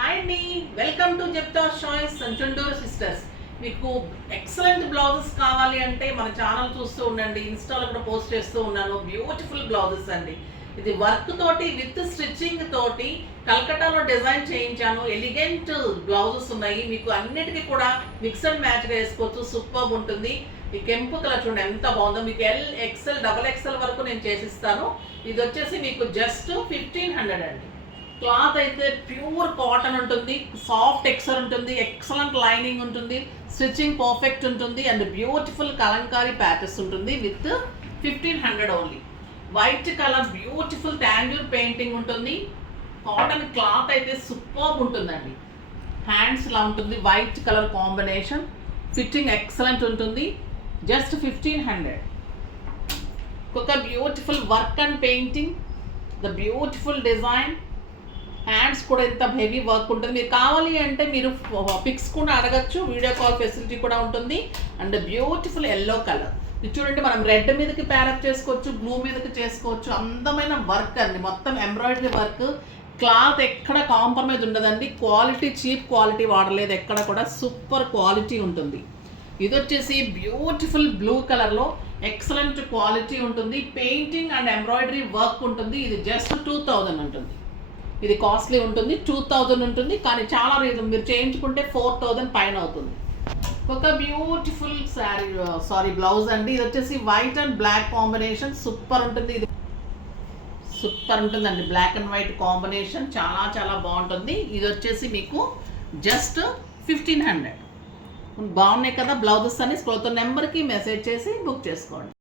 Hi అండి, welcome to జెప్తాస్ choice and Chunduru sisters. మీకు ఎక్సలెంట్ బ్లౌజెస్ కావాలి అంటే మన ఛానల్ చూస్తూ ఉండండి. ఇన్స్టాలో కూడా పోస్ట్ చేస్తూ ఉన్నాను. బ్యూటిఫుల్ బ్లౌజెస్ అండి. ఇది వర్క్ తోటి విత్ స్టిచ్చింగ్ తోటి కల్కటాలో డిజైన్ చేయించాను. ఎలిగెంట్ బ్లౌజెస్ ఉన్నాయి. మీకు అన్నిటికీ కూడా మిక్స్ అండ్ మ్యాచ్గా వేసుకోవచ్చు. సూపర్బ్ ఉంటుంది. ఈ కెంపు కలర్ చూడండి ఎంత బాగుందో. మీకు ఎల్ ఎక్సెల్ డబల్ ఎక్సెల్ వరకు నేను చేసిస్తాను. ఇది వచ్చేసి మీకు జస్ట్ 1500 అండి. క్లాత్ అయితే ప్యూర్ కాటన్ ఉంటుంది, సాఫ్ట్ టెక్స్చర్ ఉంటుంది, ఎక్సలెంట్ లైనింగ్ ఉంటుంది, స్టిచ్చింగ్ పర్ఫెక్ట్ ఉంటుంది అండ్ బ్యూటిఫుల్ కలంకారీ ప్యాచెస్ ఉంటుంది with 1500 only. White colour beautiful టాండ్యూర్ పెయింటింగ్ ఉంటుంది. కాటన్ క్లాత్ అయితే సూపర్బ్ ఉంటుందండి. హ్యాండ్స్ ఇలా ఉంటుంది, white colour combination, fitting excellent ఉంటుంది. జస్ట్ 1500. ఒక beautiful work and painting, the beautiful design. Hands కూడా ఎంత హెవీ వర్క్ ఉంటుంది. మీరు కావాలి అంటే మీరు పిక్స్ కూడా అడగచ్చు. వీడియో కాల్ ఫెసిలిటీ కూడా ఉంటుంది. అండ్ బ్యూటిఫుల్ ఎల్లో కలర్ ఇది చూడండి. మనం రెడ్ మీదకి ప్యారప్ చేసుకోవచ్చు, బ్లూ మీదకి చేసుకోవచ్చు. అందమైన వర్క్ అండి, మొత్తం ఎంబ్రాయిడరీ వర్క్. క్లాత్ ఎక్కడ కాంప్రమైజ్ ఉండదండి. క్వాలిటీ చీప్ క్వాలిటీ వాడలేదు ఎక్కడ కూడా. సూపర్ క్వాలిటీ ఉంటుంది. ఇది వచ్చేసి బ్యూటిఫుల్ బ్లూ కలర్లో ఎక్సలెంట్ క్వాలిటీ ఉంటుంది. పెయింటింగ్ అండ్ ఎంబ్రాయిడరీ వర్క్ ఉంటుంది. ఇది జస్ట్ 2000 ఉంటుంది. ఇది కాస్ట్లీ ఉంటుంది, 2000 ఉంటుంది. కానీ చాలా రీజన్ మీరు చేయించుకుంటే 4000 పైన అవుతుంది. ఒక బ్యూటిఫుల్ బ్లౌజ్ అండి. ఇది వచ్చేసి white and black combination super ఉంటుంది. ఇది సూపర్ ఉంటుందండి. బ్లాక్ అండ్ వైట్ కాంబినేషన్ చాలా చాలా బాగుంటుంది. ఇది వచ్చేసి మీకు జస్ట్ 1500. బాగున్నాయి కదా బ్లౌజెస్ అని. స్క్రోల్ నెంబర్కి మెసేజ్ చేసి బుక్ చేసుకోండి.